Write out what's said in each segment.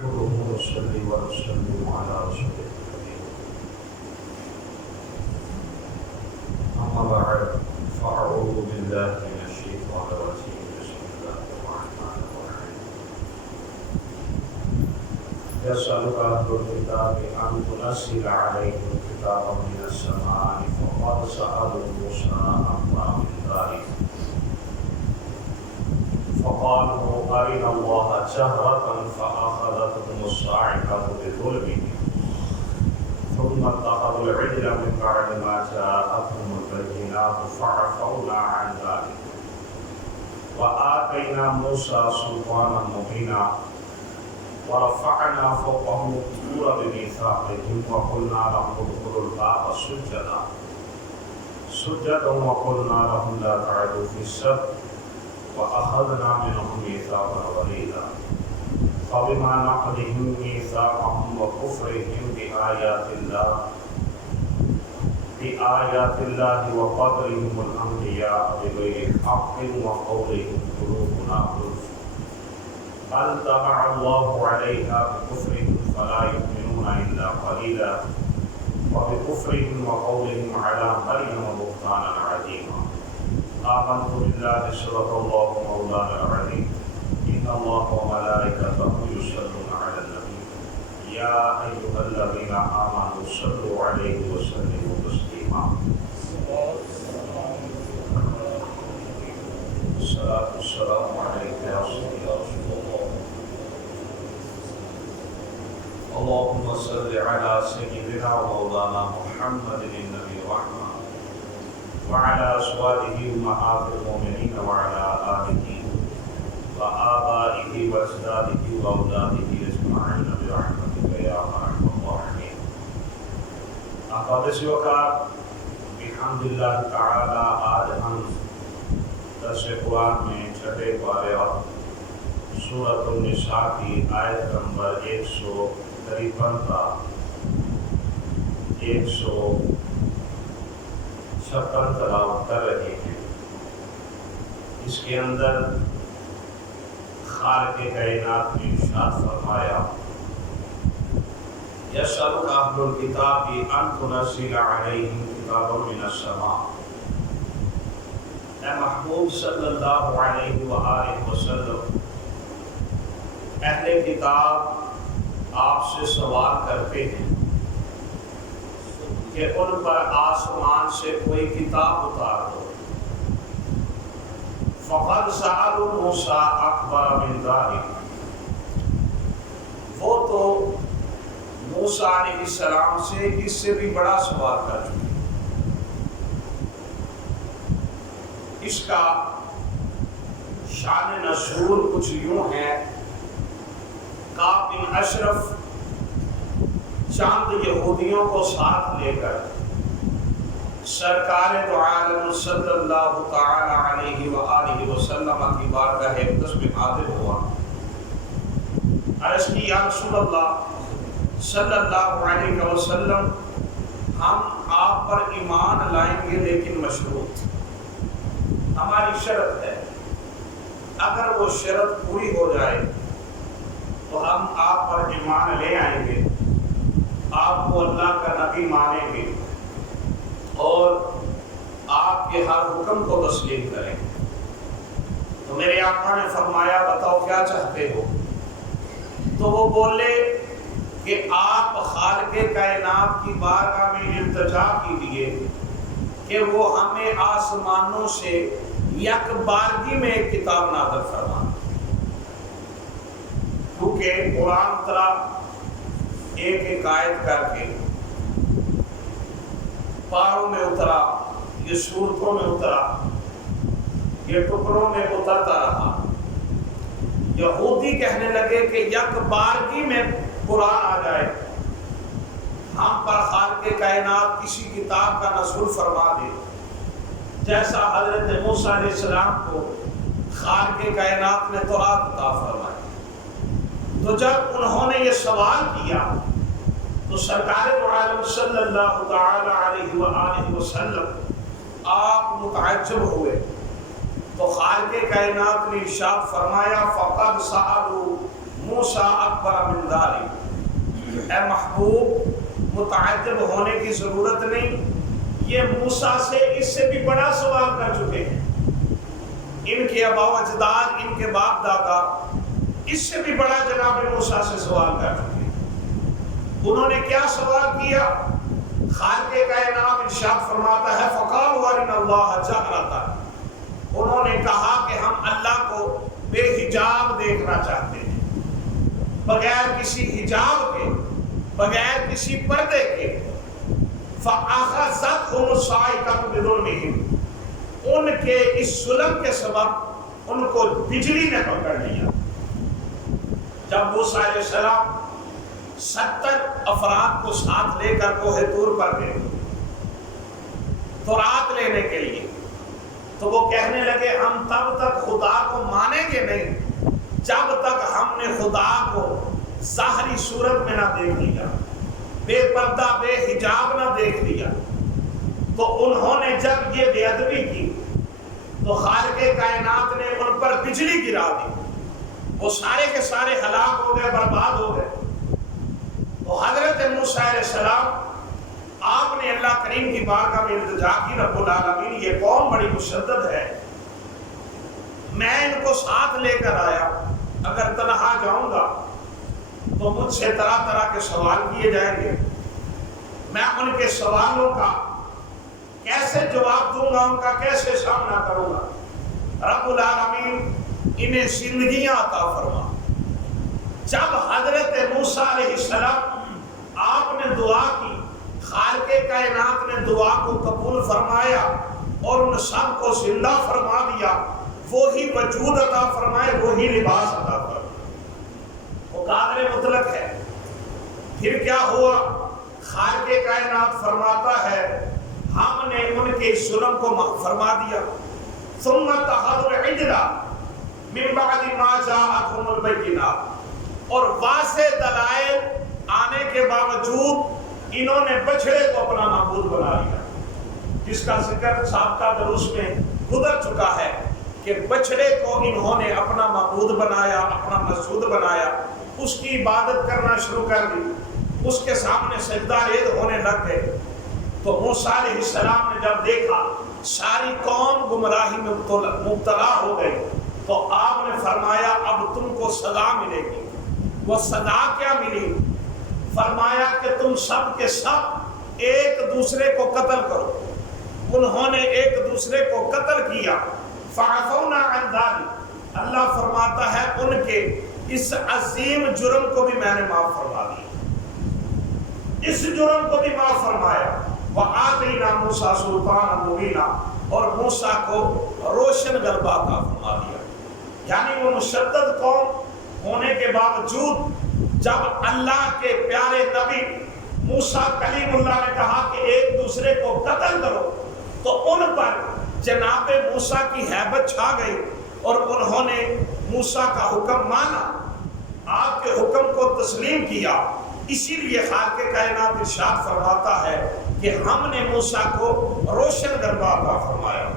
نحمده ونصلي ونسلم على رسوله الكريم. أما بعد فأعوذ بالله من الشيطان الرجيم. بسم الله الرحمن الرحيم. يسألك أهل الكتاب أن تنزل عليهم كتابا من السماء فقد سألوا موسى أكبر من ذلك فقالوا أرنا الله جهرة فأخذتهم الصاعقة بظلمهم ثم اتخذوا العجل من بعد ما جاءتهم البينات فعفونا عن ذلك وآتينا موسى سلطانا مبينا ورفعنا فوقهم الطور بميثاقهم وقلنا لهم ادخلوا الباب سجدا وقلنا لهم لا تعدوا في السبت وأخذنا منهم ميثاقا غليظا فبما نقضهم ميثاقهم وكفرهم بآيات الله وقتلهم الأنبياء بغير حق وقولهم قلوبنا غلف بل طبع الله عليها بكفرهم فلا يؤمنون إلا قليلا وبكفرهم وقولهم على مريم بهتانا عظيما. آمنت بالله صدق الله مولانا العظيم إن الله وملائكته يصلون على النبي يا أيها الذين آمنوا صلوا عليه وسلموا تسليما. الصلاة والسلام عليك يا سيدي يا رسول الله. اللهم صل على سيدنا ومولانا محمد النبي الرحمة وعلى أزواجه أمهات المؤمنين وعلى آله وآبائه وأجداده وأولاده أجمعين برحمتك يا أرحم الراحمين. احباب وقار بحمد اللہ تعالی آج ہم درس قرآن میں چھٹے پارے اور سورۃ النساء کی آیت نمبر 153 تا 156 تلاوت کر رہے ہیں. اس کے اندر خالق کائنات نے ارشاد فرمایا یسألک اہل الکتاب ان تنزل علیہم کتابا من السماء. اے محبوب صلی اللہ علیہ وآلہ وسلم، اہل کتاب آپ سے سوال کرتے ہیں کہ ان پر آسمان سے کوئی کتاب اتار دو. فقد سألوا موسیٰ اکبر من ذلک. وہ تو موسیٰ علیہ السلام سے اس سے بھی بڑا سوال کر چکے. اس کا شان نزول کچھ یوں ہے. کعب بن اشرف چند یہودیوں کو ساتھ لے کر سرکار دو عالم صلی اللہ تعالی علیہ وآلہ وسلم کی بارگاہ اقدس میں حاضر ہوا. عرض کی یا رسول اللہ صلی اللہ علیہ وسلم، ہم آپ پر ایمان لائیں گے لیکن مشروط. ہماری شرط ہے، اگر وہ شرط پوری ہو جائے تو ہم آپ پر ایمان لے آئیں گے، آپ کو اللہ کا نبی مانیں گے اور آپ کے ہر حکم کو تسلیم کریں گے. تو میرے آقا نے فرمایا بتاؤ کیا چاہتے ہو؟ تو وہ بولے کہ آپ خالق کائنات کی بارگاہ میں التجا کیجیے کہ وہ ہمیں آسمانوں سے یک بارگی میں ایک کتاب نازل فرمائے. کیونکہ قرآن اترا ایک ایک آیت کر کے پاروں میں اترا، یہ سورتوں میں اترا، یہ ٹکڑوں میں اترتا رہا. یہودی کہنے لگے کہ یک بارگی میں قرآن آ جائے، ہم پر خالق کائنات کسی کتاب کا نزول فرما دے جیسا حضرت موسیٰ علیہ السلام کو خالق کائنات نے تورات عطا فرمائی. تو جب انہوں نے یہ سوال کیا تو سرکار دو عالم صلی اللہ تعالی علیہ وآلہ وسلم آپ متعجب ہوئے. تو خالق کائنات نے ارشاد فرمایا فقد سألوا موسیٰ اکبر من ذلک، اے محبوب متعجب ہونے کی ضرورت نہیں، یہ موسیٰ سے اس سے بھی بڑا سوال کر چکے ہیں، ان کے آباء و اجداد، ان کے باپ دادا اس سے بھی بڑا جناب موسیٰ سے سوال کر چکے ہیں۔ انہوں نے کیا سوال کیا؟ خالق کائنات ارشاد فرماتا ہے فَقَالُوا أَرِنَا اللَّهَ جَهْرَةً، انہوں نے کہا کہ ہم اللہ کو بے حجاب دیکھنا چاہتے ہیں، بغیر کسی حجاب کے، بغیر کسی پردے کے۔ فَأَخَذَتْهُمُ الصَّاعِقَةُ بِظُلْمِهِمْ، ان کے اس ظلم کے سبب ان کو بجلی نے پکڑ لیا۔ جب موسیٰ علیہ السلام 70 افراد کو ساتھ لے کر کوہ طور پر گئے تورات لینے کے لیے، تو وہ کہنے لگے ہم تب تک خدا کو مانیں گے نہیں جب تک ہم نے خدا کو ظاہری صورت میں نہ دیکھ لیا، بے پردہ بے حجاب نہ دیکھ لیا۔ تو انہوں نے جب یہ بے ادبی کی تو خالق کائنات نے ان پر بجلی گرا دی، وہ سارے کے سارے ہلاک ہو گئے، برباد ہو گئے۔ تو حضرت موسیٰ علیہ السلام آپ نے اللہ کریم کی بارگاہ میں التجا کی، رب العالمین یہ قوم بڑی مشدد ہے، میں ان کو ساتھ لے کر آیا، اگر تنہا جاؤں گا تو مجھ سے طرح طرح کے سوال کیے جائیں گے، میں ان کے سوالوں کا کیسے جواب دوں گا، ان کا کیسے سامنا کروں گا۔ رب العالمین انہیں زندگیاں عطا فرما۔ جب حضرت موسیٰ علیہ السلام آپ نے دعا کی، خالق کائنات نے دعا کو قبول فرمایا اور ان سب کو زندہ فرما دیا، وہی وجود عطا فرمائے، وہی لباس عطا فرمائے، وہ قادر مطلق ہے۔ پھر کیا ہوا؟ خالق کائنات فرماتا ہے ہم نے ان کے ظلم کو معاف فرما دیا۔ ثم اتخذوا العجل من بعد ما جاءتهم البينات، اور واضح دلائل آنے کے باوجود انہوں نے بچڑے کو اپنا معبود بنا لیا، جس کا ذکر سابقہ دروس میں گزر چکا ہے کہ بچڑے کو انہوں نے اپنا معبود بنایا، اپنا مسجود بنایا، اس کی عبادت کرنا شروع کر دی، اس کے سامنے سجدہ ریز ہونے لگ گئے۔ تو موسیٰ علیہ السلام نے جب دیکھا ساری قوم گمراہی میں مبتلا ہو گئی تو آپ نے فرمایا اب تم کو سزا ملے گی۔ وہ سزا کیا ملی؟ فرمایا کہ تم سب کے سب ایک دوسرے کو قتل کرو۔ انہوں نے ایک دوسرے کو قتل کیا۔ فَعَفَوْنَا عَنْ ذَلِكَ، اللہ فرماتا ہے ان کے اس عظیم جرم کو بھی میں نے معاف فرما دیا، اس جرم کو بھی معاف فرمایا۔ وَآتَيْنَا مُوسَىٰ سُلْطَانًا مُبِينًا، اور موسیٰ کو روشن غلبہ عطا فرما دیا۔ یعنی وہ مشدد قوم ہونے کے باوجود جب اللہ کے پیارے نبی موسیٰ کلیم اللہ نے کہا کہ ایک دوسرے کو قتل کرو، تو ان پر جناب موسیٰ کی ہیبت چھا گئی اور انہوں نے موسیٰ کا حکم مانا، آپ کے حکم کو تسلیم کیا۔ اسی لیے خالق کائنات ارشاد فرماتا ہے کہ ہم نے موسیٰ کو روشن غلبہ عطا فرمایا۔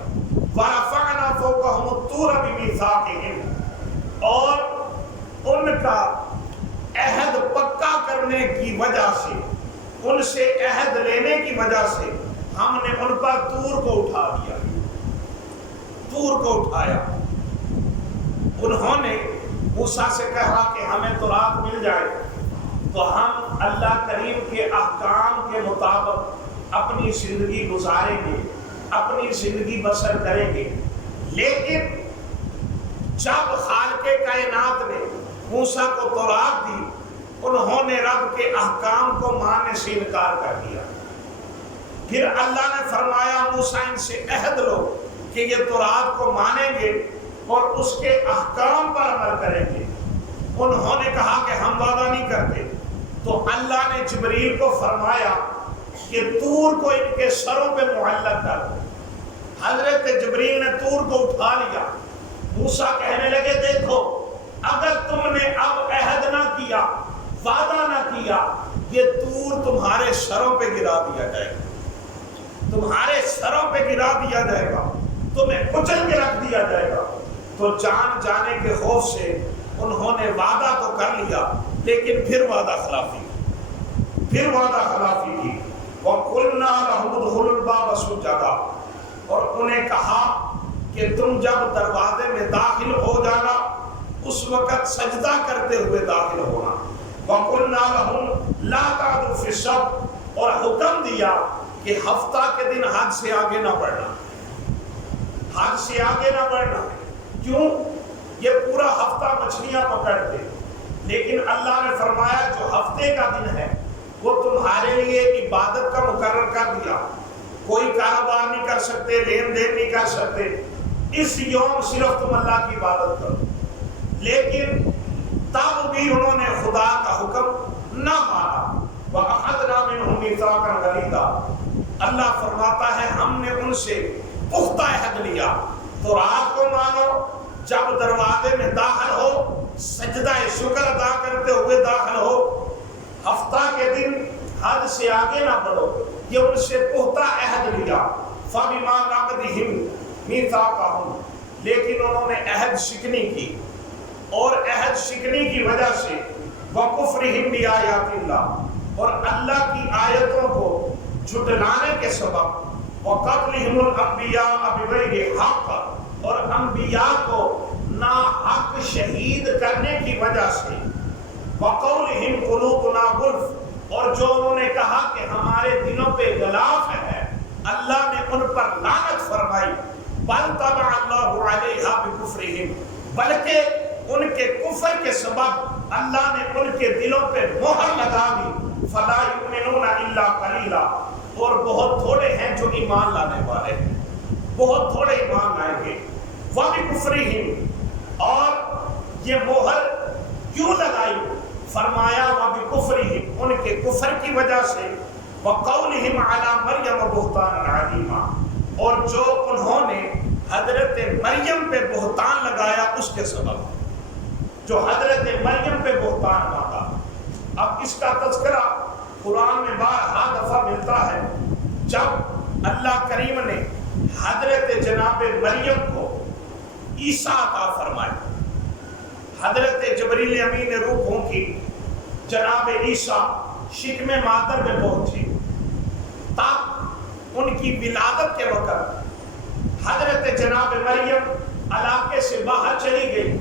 وَرَفَعْنَا فَوْقَهُمُ الطُّورَ بِمِيثَاقِهِمْ، اور ان کا عہد پکا کرنے کی وجہ سے، ان سے عہد لینے کی وجہ سے ہم نے ان پر طور کو اٹھا دیا، طور کو اٹھایا۔ انہوں نے موسیٰ سے کہا کہ ہمیں تورات مل جائے تو ہم اللہ کریم کے احکام کے مطابق اپنی زندگی گزاریں گے، اپنی زندگی بسر کریں گے۔ لیکن جب خالق کائنات نے موسیٰ کو تورات دی، انہوں نے رب کے احکام کو ماننے سے انکار کر دیا۔ پھر اللہ نے فرمایا موسیٰ ان سے عہد لو کہ یہ تورات کو مانیں گے اور اس کے احکام پر عمل کریں گے۔ انہوں نے کہا کہ ہم وعدہ نہیں کرتے، تو اللہ نے جبریل کو فرمایا کہ طور کو ان کے سروں پہ معلق کر دو۔ حضرت جبریل نے طور کو اٹھا لیا۔ موسیٰ کہنے لگے دیکھو اگر تم نے اب عہد نہ کیا، وعدہ نہ کیا، یہ طور تمہارے سروں پہ گرا دیا جائے گا، تمہارے سروں پہ گرا دیا جائے گا، تمہیں کچل کے رکھ دیا جائے گا۔ تو جان جانے کے خوف سے انہوں نے وعدہ تو کر لیا لیکن پھر وعدہ خلافی کی وَقُلْنَا لَهُمُ ادْخُلُوا الْبَابَ سُجَّدًا، اور انہیں کہا کہ تم جب دروازے میں داخل ہو جانا اس وقت سجدہ کرتے ہوئے داخل ہونا۔ وَقُلْنَا لَهُمْ لَا تَعْدُوا فِي السَّبْتِ، اور حکم دیا کہ ہفتہ کے دن حد سے آگے نہ بڑھنا، حد سے آگے نہ بڑھنا۔ کیوں؟ یہ پورا ہفتہ مچھلیاں پکڑتے، لیکن اللہ نے فرمایا جو ہفتے کا دن ہے وہ تمہارے لیے عبادت کا مقرر کر دیا، کوئی کاروبار نہیں کر سکتے، لین دین نہیں کر سکتے، اس یوم صرف تم اللہ کی عبادت کرو۔ لیکن تب بھی انہوں نے خدا کا حکم نہ مانا۔ وَأَخَذْنَا مِنْهُمْ مِيثَاقًا غَلِيظًا، اللہ فرماتا ہے ہم نے ان سے پختہ عہد لیا، تو رات کو مانو، جب دروازے میں داخل ہو سجدہ شکر ادا کرتے ہوئے داخل ہو، ہفتہ کے دن حد سے آگے نہ بڑھو، یہ ان سے پختہ عہد لیا۔ فَبِمَا نَقْضِهِمْ مِيثَاقَهُمْ، لیکن انہوں نے عہد شکنی کی، اور عہد شکنی کی وجہ سے وَكُفْرِهِمْ بِآيَاتِ اللَّهِ، اور اللہ کی آیتوں کو جھٹلانے کے سبب، وَقَتْلِهِمُ الْأَنْبِيَاءَ بِغَيْرِ حَقٍّ، اور انبیاء کو ناحق شہید کرنے کی وجہ سے، وَقَوْلِهِمْ قُلُوبُنَا غُلْفٌ، اور جو انہوں نے کہا کہ ہمارے دلوں پہ غلاف ہے، اللہ نے ان پر لعنت فرمائی۔ بَلْ طَبَعَ اللَّهُ عَلَيْهَا بِكُفْرِهِمْ، بلکہ ان کے کفر کے سبب اللہ نے ان کے دلوں پہ مہر لگا دی۔ فَلَا يُؤْمِنُونَ إِلَّا قَلِيلًا، اور بہت تھوڑے ہیں جو ایمان لانے والے ہیں، بہت تھوڑے ایمان لائیں گے۔ وَبِكُفْرِهِمْ، اور یہ مہر کیوں لگائی؟ فرمایا وَبِكُفْرِهِمْ، ان کے کفر کی وجہ سے، وَقَوْلِهِمْ عَلَى مَرْيَمَ بُهْتَانًا عَظِيمًا، اور جو انہوں نے حضرت مریم پہ بہتان لگایا اس کے سبب، جو حضرت مریم پہ بہتان باندھا۔ اب اس کا تذکرہ قرآن میں بارہا دفعہ ملتا ہے، جب اللہ کریم نے حضرت جناب مریم کو عیسیٰ عطا فرمائے، حضرت جبریل امین نے روح پھونکی، جناب عیسیٰ شکم مادر میں پہنچے، تب ان کی ولادت کے وقت حضرت جناب مریم علاقے سے باہر چلی گئی،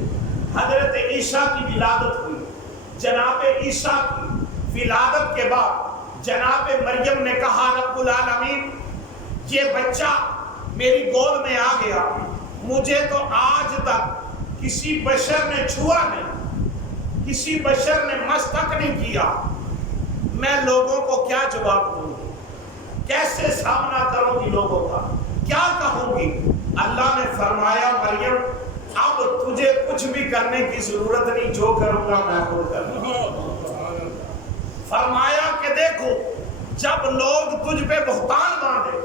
حضرت عیسیٰ کی ولادت ہوئی۔ جناب عیسیٰ کی ولادت کے بعد جناب مریم نے کہا رب العالمین یہ بچہ میری گود میں آ گیا، مجھے تو آج تک کسی بشر نے چھوا نہیں، کسی بشر نے مس تک نہیں کیا، میں لوگوں کو کیا جواب دوں گی، کیسے سامنا کروں گی لوگوں کا، کیا کہوں گی؟ اللہ نے فرمایا مریم اب تجھے کچھ بھی کرنے کی ضرورت نہیں، جو کروں گا میں خود کروں گا۔ فرمایا کہ دیکھو جب لوگ تجھ پہ بہتان باندھے،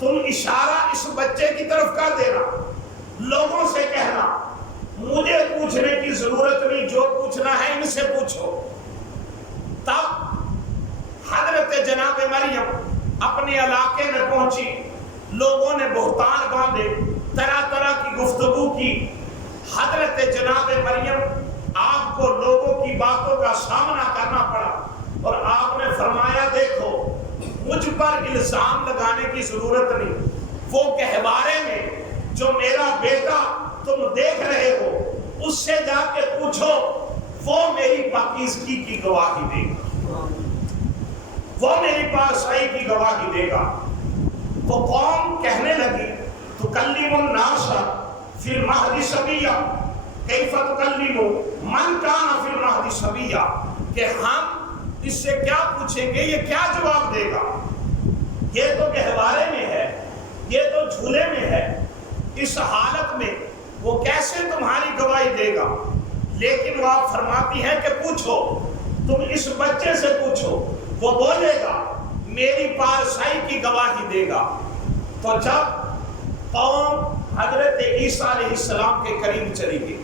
تم اشارہ اس بچے کی طرف کر دینا، لوگوں سے کہنا مجھے پوچھنے کی ضرورت نہیں، جو پوچھنا ہے ان سے پوچھو۔ تب حضرت جناب مریم اپنے علاقے میں پہنچی، لوگوں نے بہتان باندھے، طرح طرح کی گفتگو کی۔ حضرت جناب مریم آپ کو لوگوں کی باتوں کا سامنا کرنا پڑا، اور آپ نے فرمایا دیکھو مجھ پر الزام لگانے کی ضرورت نہیں، وہ گہوارے میں جو میرا بیٹا تم دیکھ رہے ہو اس سے جا کے پوچھو، وہ میری پاکیزگی کی گواہی دے گا، وہ میری پاسائی کی گواہی دے گا۔ تو قوم کہنے لگی تکلم الناس فی المہد صبیا کیف تکلم من کان فی المہد صبیا، کہ ہم اس سے کیا پوچھیں گے، یہ کیا جواب دے گا، یہ تو گہوارے میں ہے، یہ تو جھولے میں ہے، اس حالت میں وہ کیسے تمہاری گواہی دے گا؟ لیکن وہ آپ فرماتی ہیں کہ پوچھو، تم اس بچے سے پوچھو، وہ بولے گا میری پارسائی کی گواہی دے گا۔ تو جب قوم حضرت عیسیٰ علیہ السلام کے قریب چلی گئی،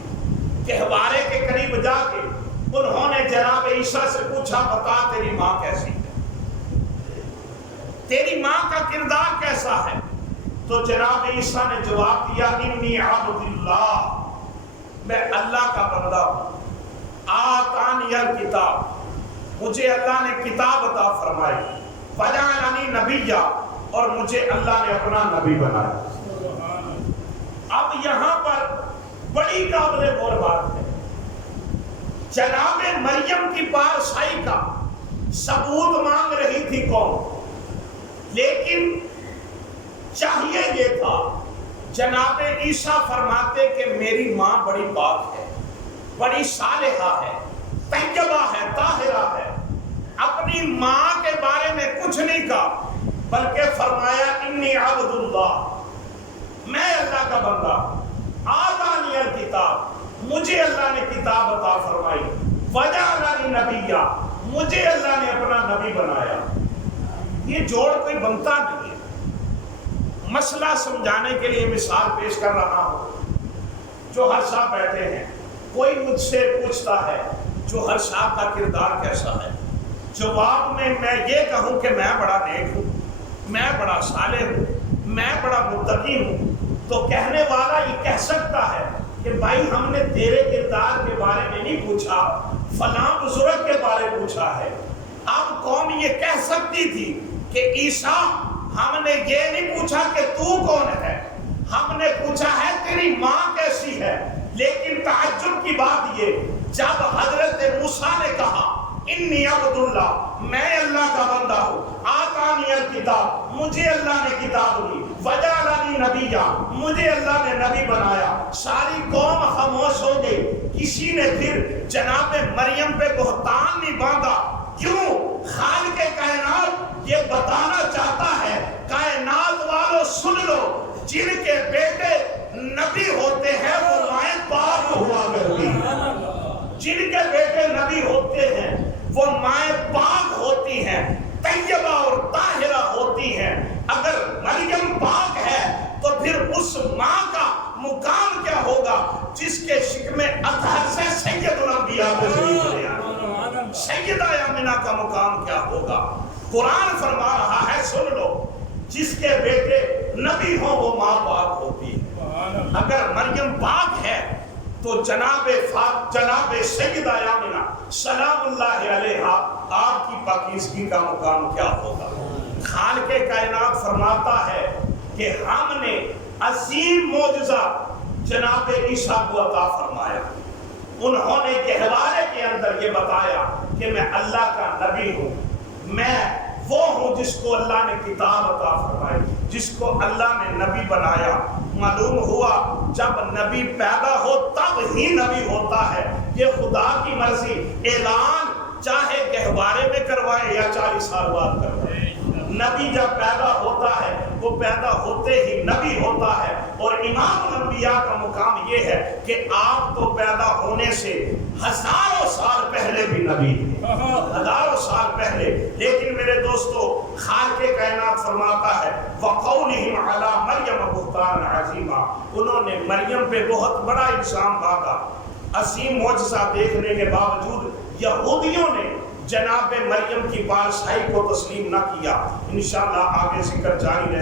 گہوارے کے قریب جا کے انہوں نے جناب عیسیٰ سے پوچھا بتا تیری ماں کیسی ہے، تیری ماں کا کردار کیسا ہے؟ تو جناب عیسیٰ نے جواب دیا انی عبد اللہ، میں اللہ کا بندہ ہوں، آتانی الکتاب، مجھے اللہ نے کتاب عطا فرمائی، وجعلنی نبیّا، اور مجھے اللہ نے اپنا نبی بنایا۔ اب یہاں پر بڑی قابل غور بات ہے، جناب مریم کی پارسائی کا ثبوت مانگ رہی تھی قوم، لیکن چاہیے یہ تھا جناب عیسیٰ فرماتے کہ میری ماں بڑی پاک ہے، بڑی صالحہ ہے، طیبہ ہے، طاہرہ ہے۔ اپنی ماں کے بارے میں کچھ نہیں کہا، بلکہ فرمایا انی عبد اللہ، میں اللہ کا بندہ، آتانی الکتاب، مجھے اللہ نے کتاب عطا فرمائی، وجعلنی نبیّا، مجھے اللہ نے اپنا نبی بنایا۔ یہ جوڑ کوئی بنتا نہیں ہے۔ مسئلہ سمجھانے کے لیے مثال پیش کر رہا ہوں۔ جوہر صاحب بیٹھے ہیں، کوئی مجھ سے پوچھتا ہے جوہر صاحب کا کردار کیسا ہے، جواب میں یہ کہوں کہ میں بڑا نیک ہوں، میں بڑا صالح ہوں، میں بڑا متقی ہوں، تو کہنے والا یہ کہہ سکتا ہے کہ بھائی ہم نے تیرے کردار کے بارے میں نہیں پوچھا، فلاں بزرگ کے بارے میں پوچھا ہے۔ اب قوم یہ کہہ سکتی تھی کہ عیسیٰ ہم نے یہ نہیں پوچھا کہ تو کون ہے، ہم نے پوچھا ہے تیری ماں کیسی ہے۔ لیکن تعجب کی بات یہ، جب حضرت موسیٰ نے کہا انی عبد اللہ، میں اللہ کا بندہ ہوں، آتانی الکتاب، مجھے اللہ نے کتاب دی، وجعلنی نبیّا، مجھے اللہ نے نبی بنایا، ساری قوم خاموش ہو گئی۔ کسی نے پھر جناب مریم پہ بہتان نہیں باندھا۔ کیوں؟ خالق کائنات یہ بتانا چاہتا ہے، کائنات والوں سن لو، جن کے بیٹے نبی ہوتے ہیں وہ مائیں پاک ہوا کرتی ہیں، جن کے بیٹے نبی ہوتے ہیں وہ مائیں پاک ہوتی ہیں، طیبہ اور طاہرہ ہوتی ہیں۔ اگر مریم پاک ہے تو پھر اس ماں کا مقام کیا ہوگا جس کے شکم اطہر سے سید الانبیاء تشریف لے آئے؟ سیدہ آمنہ کا مقام کیا ہوگا؟ قرآن فرما رہا ہے، سن لو، جس کے بیٹے نبی ہوں وہ ماں پاک ہوتی ہے۔ اگر مریم پاک ہے تو جناب سیدہ آمنہ سلام اللہ علیہا آپ کی پاکیزگی کا مقام کیا ہوگا؟ خالق کائنات فرماتا ہے کہ ہم نے عظیم معجزہ جناب عیسیٰ کو عطا فرمایا۔ انہوں نے گہوارے کے اندر یہ بتایا کہ میں اللہ کا نبی ہوں، میں وہ ہوں جس کو اللہ نے کتاب عطا فرمائی، جس کو اللہ نے نبی بنایا۔ معلوم ہوا جب نبی پیدا ہو تب ہی نبی ہوتا ہے، یہ خدا کی مرضی۔ اعلان چاہے گہوارے میں کروائے یا 40 سال بعد کروائے، نبی جب پیدا ہوتا ہے وہ پیدا ہوتے ہی نبی ہوتا ہے۔ اور امام الانبیاء کا مقام یہ ہے کہ آپ تو پیدا ہونے سے ہزاروں سال پہلے بھی نبی تھے، ہزاروں سال پہلے۔ لیکن میرے دوستو، خالق کائنات فرماتا ہے وَقَوْلِهِمْ عَلَى مَرْيَمَ بُهْتَانًا عَظِيمًا، انہوں نے مریم پہ بہت بڑا الزام باندھا۔ عظیم معجزہ دیکھنے کے باوجود یہودیوں نے جناب مریم کی پارسائی کو تسلیم نہ کیا۔ انشاءاللہ آگے ذکر جاری رہے۔